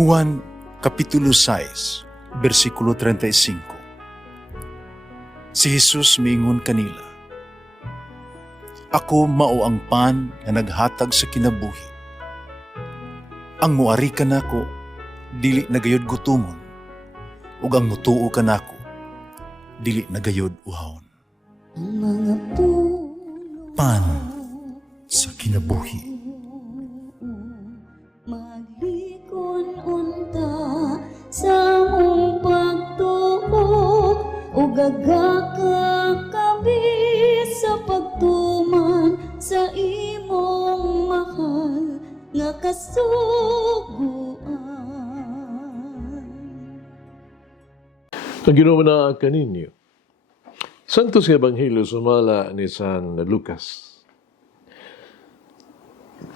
Juan Kapitulo 6, versikulo 35. Si Jesus miingon kanila, "Ako mao ang pan nga naghatag sa kinabuhi. Ang muari kanako dili nagayod gutomon, ug ang mutuo kanako dili nagayod uhawon." Pan sa kinabuhi. Maglikon unta sa mong pagtuo o gagakakabi sa pagtuman sa imong mahal nga kasuguan. Ang ginawa na kaninyo. Santos nga Ebanghelyo sumala ni San Lucas.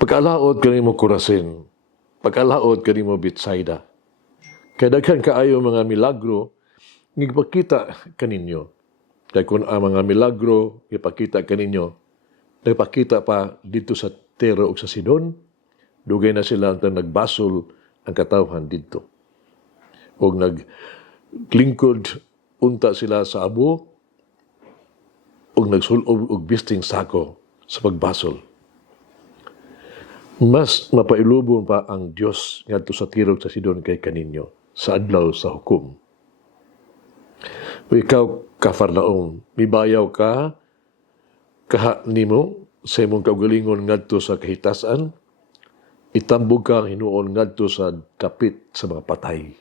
Pagkalaot kanimo Corazin, pagkalaot kanimo Betsaida. Kaya daghan kaayo mga milagro nga ipakita kaninyo. Kaya kung ang mga milagro ipakita kaninyo, nagpakita pa dito sa Tiro o sa Sidon, dugay na sila ang nagbasol ang katawhan dito. O naglingkod unta sila sa abo, o nagsulob og bisting sako sa pagbasol. Mas mapailubon pa ang Diyos ngadto sa Tiro sa Sidon kay kaninyo sa adlaw sa hukom. O ikaw, Kafarnaum, mibayaw ka kaha nimo sa imong kaugalingon ngadto sa kahitasan, itambog ka hinuon ngadto sa dapit sa mga patay.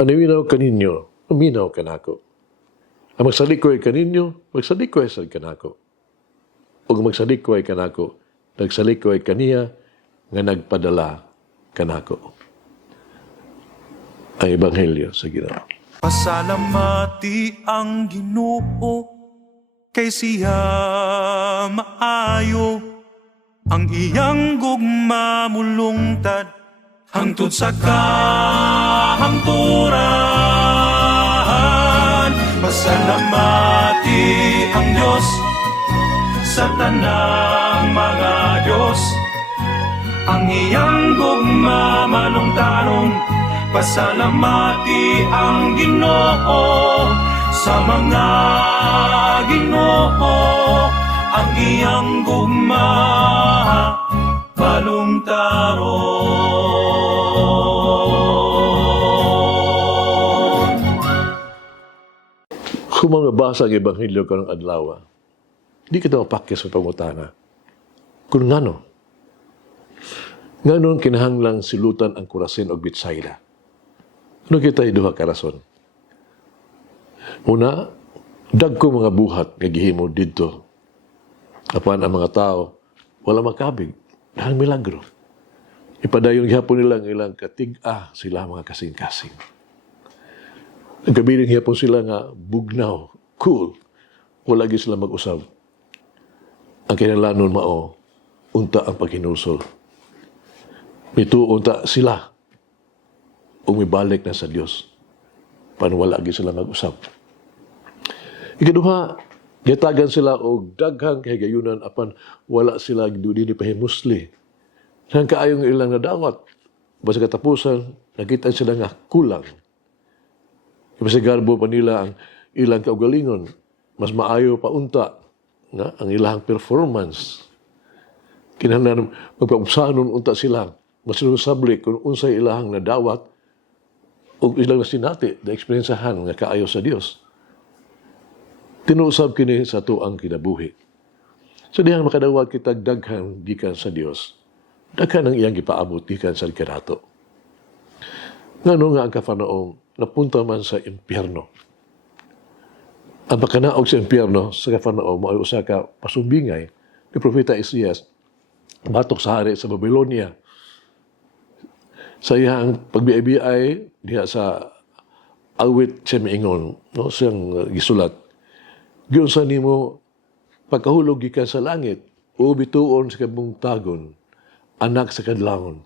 Ano minaw kaninyo, minaw kanako. Ang magsalikoy kaninyo, magsalikoy sa kanako. O magsalikoy kanako, nagsalikoy kaniya nga nagpadala kanako. Ang Ebanghelyo sa Ginoo. Pasalamati ang Ginoo kay siya maayo, ang iyang gugma mulungtad hangtod sa kahangturan. Pasalamati ang Diyos sa tanang mga Diyos, ang iyang gugma malungtaron. Pasalamati ang Ginoo sa mga Ginoo, ang iyang gugma balungtaron. Kung mga basa ang Ebanghelyo ka ng adlaw, di kita mapakya sa pangutana. Kung ngano kinahanglang silutan ang Corazin o Betsaida. Ano kita iduha ka rason? Una, dagko mga buhat nga gihimo didto. Apan ang mga tao wala makabig, dahil milagro. Ipadayon gihapon nila ang ilang katig-a sila mga kasing-kasing. Nagkabiling gihapon sila nga bugnaw, cool. Wala gi sila mag-usab. Ang kinahanglan mao unta ang paghinusol. Mituunta sila o mibalik na sa Dios. Panwala gi sila mag-usab. Ikaduha, gitagan sila og daghang kahigayunan apan wala sila dili pahimusli. Nang kaayong ilang nadawat, basta katapusan, nakita sila nga kulang. Kasi garbo pa nila ang ilang kaugalingon, mas maayo pa unta nga ang ilang performance. Kinahanglan magpaubsanon unta sila, mas sinusabli kung unsay ilang nadawat o ilang nasinati na eksperyensahan nga kaayo sa Dios. Tinuusab kini sa tuang kinabuhi. So dihang makadawat kita daghan gikan sa Dios, daghan ang iyang gipaabot gikan sa kinato. Ngano nga ang Kafarnaum napunta man sa impyerno. Ang pagkanaog sa impyerno sa Kafarnaum ay usa ka pasumbingay ni Propeta Isias batok sa hari sa Babylonia. Sa iyang pagbiay-biay diha sa awit siya miingon, no, siyang gisulat. Giunsa nimo pagkahulog gikan sa langit, o bituon sa kabungtagon, anak sa kadlangon.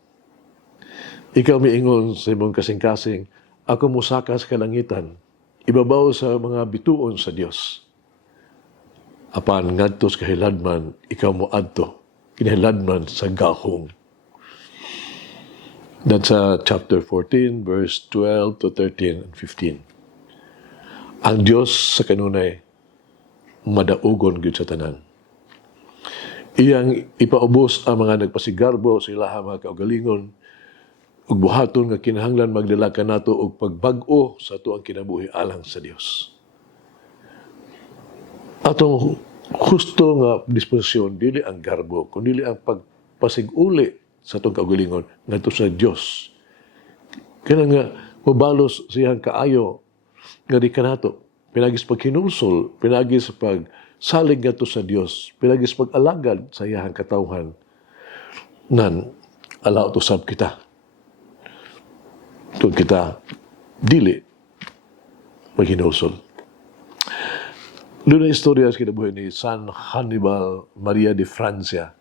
Ikaw miingon sa imong kasing-kasing, ako musaka sa kalangitan, ibabaw sa mga bituon sa Dios. Apan ngadto sa kahiladman, ikaw mo adto, kinahiladman sa gahong. That's chapter 14, verse 12 to 13 and 15. Ang Diyos sa kanunay, madaugon gyud sa tanan. Iyang ipaubos ang mga nagpasigarbo sa ilahang mga kaugalingon, ug buhaton nga kinahanglan magdala kanato og pagbag-o sa tuang kinabuhi alang sa Dios. Atong husto nga disposisyon dili ang garbo, kundi ang pagpasiguli sa itong kaugalingon ngadto sa Dios. Kaya nga mabalos siyang kaayo nga di kanato, pinagis pagkinulsol, pinagis pagsalig ngadto sa Dios, pinagis pag-alagad sa iyang katawhan nan allow to sab kita. Tun kita dili maghinulsol. Doon na istorya sa kinabuhi ni San Hannibal Maria de Francia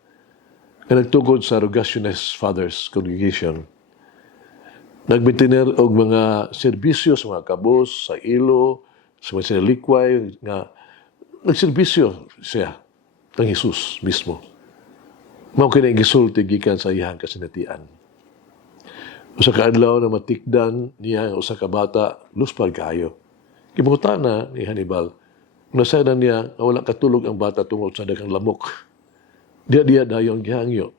na nagtugod sa Rogationist Fathers Congregation. Nagmitiner og mga serbisyo sa mga kabos, sa ilo, sa mga sinalikway, nga nagserbisyo siya ng Jesus mismo. Mao kini gisulti gikan sa iyang kasinatian. Usa ka adlaw na matikdan niya ang usa ka bata, luspal kaayo. Gimungutana ni Hannibal, nasadan niya nga wala katulog ang bata tungod sa daghang lamok. Dia dayong gihangyo.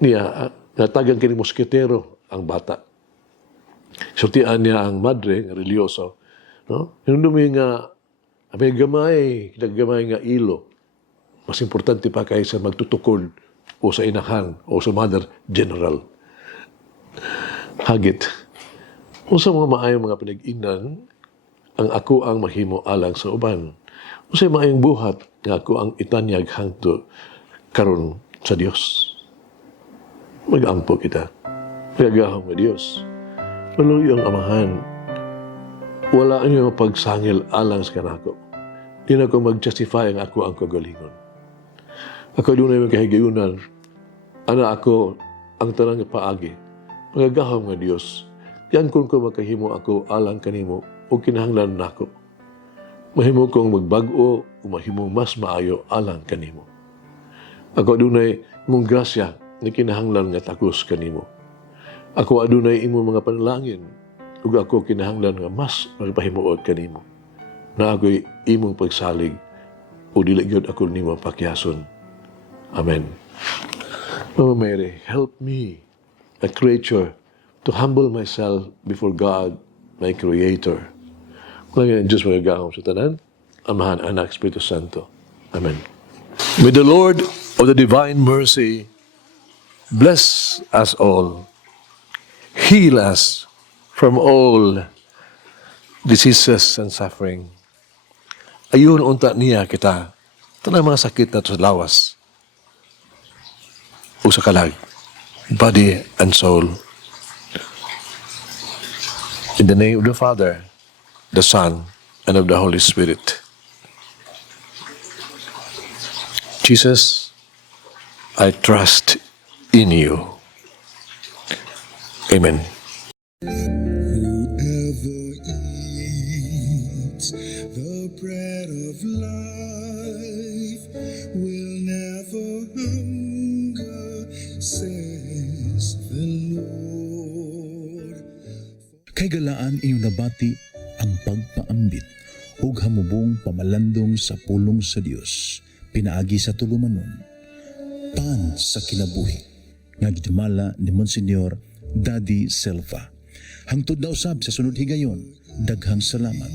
Niya, natagang kini moskitero ang bata. Sultian niya ang madre, nga religyoso. No? Yung dumi nga, may gamay nga ilo. Mas importante pa kaysa magtutukod o sa inahan o sa mother general. Hagit. O sa mga maayong mga pinag-inan, ang ako ang mahimo alang sa uban. Usay maayong buhat nga ako ang itanyag hangtod karon sa Dios. Mag-ampo kita. Magagahom nga Dios. Maluyo ang amahan. Wala niyo pagsangil alang sa kanako. Di na ko mag-justify ang ako ang kagalingon. Ako doon ay magkahigayunan. Ana ako ang tanang paagi. Magagahom nga Dios. Yan kung ko makahimo ako alang kanimo o kinahanglan nako. Mahimo kong magbago o mahimo mas maayo alang kanimo. Ako adunay imong grasya na kinahanglan nga takos kanimo. Ako adunay imong mga panalangin ug ako kinahanglan nga mas magpahimuot kanimo. Na ako'y imong pagsalig o dili gyud ako nimo pakyason. Amen. Mama Mary, help me, a creature, to humble myself before God, my Creator. Kaya Diyos magagahom sa tanan, Amahan, Anak, Espiritu Santo. Amen. May the Lord of the divine mercy bless us all, heal us from all diseases and suffering. Ayun unta niya kita, tanang mga sakit na sa lawas, o sa kalag, body and soul. In the name of the Father, the Son, and of the Holy Spirit. Jesus, I trust in you. Amen. Whoever eats the bread of life will never hunger, says the Lord. Kay galaan inyong nabati ang pagpaambit ug hamubong pamalandong sa pulong sa Dios pinaagi sa tulumanon. Pan sa kinabuhi nga gidumala ni Monsignor Daddy Silva. Hangtod na usab sa sunod higayon, daghang salamat.